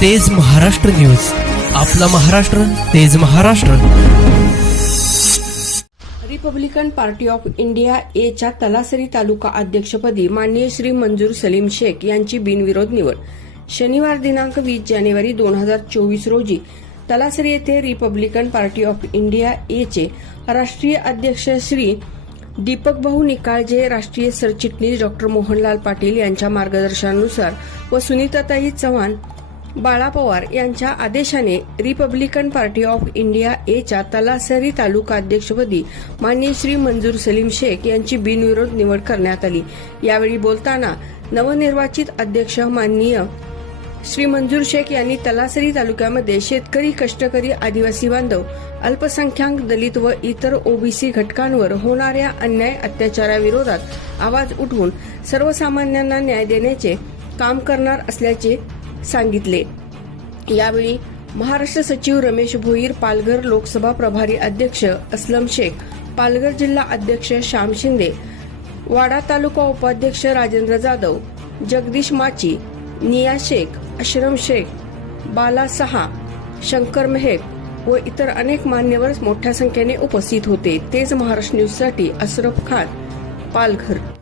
तेज महाराष्ट्र न्यूज. आपला महाराष्ट्र तेज Maharashtra. Republican Party of India एच्या तलासरी तालुका अध्यक्षपदी माननीय श्री मंजूर सलीम शेख यांची बिनविरोध निवड. शनिवार दिनांक वीस जानेवारी दोन हजार चोवीस रोजी तलासरी येथे रिपब्लिकन पार्टी ऑफ इंडिया एचे राष्ट्रीय अध्यक्ष श्री दीपक भाऊ निकाळजे राष्ट्रीय सरचिटणीस डॉक्टर मोहनलाल पाटील यांच्या मार्गदर्शनानुसार व सुनीताताई चव्हाण बाळा पवार यांच्या आदेशाने रिपब्लिकन पार्टी ऑफ इंडिया एच्या तलासरी तालुका अध्यक्षपदी माननीय श्री मंजूर सलीम शेख यांची बिनविरोध निवड करण्यात आली. यावेळी बोलताना नवनिर्वाचित अध्यक्ष माननीय श्री मंजूर शेख यांनी तलासरी तालुक्यामध्ये शेतकरी कष्टकरी आदिवासी बांधव अल्पसंख्याक दलित व इतर ओबीसी घटकांवर होणाऱ्या अन्याय अत्याचाराविरोधात आवाज उठवून सर्वसामान्यांना न्याय देण्याचे काम करणार असल्याचे सांगितले. यावेळी महाराष्ट्र सचिव रमेश भोईर पालघर लोकसभा प्रभारी अध्यक्ष असलम शेख पालघर जिल्हा अध्यक्ष श्याम शिंदे वाडा तालुका उपाध्यक्ष राजेंद्र जाधव जगदीश माची निया शेख अशरम शेख बाला सहा शंकर मेहेक व इतर अनेक मान्यवर मोठ्या संख्येने उपस्थित होते. तेच महाराष्ट्र न्यूजसाठी अशरफ खान पालघर.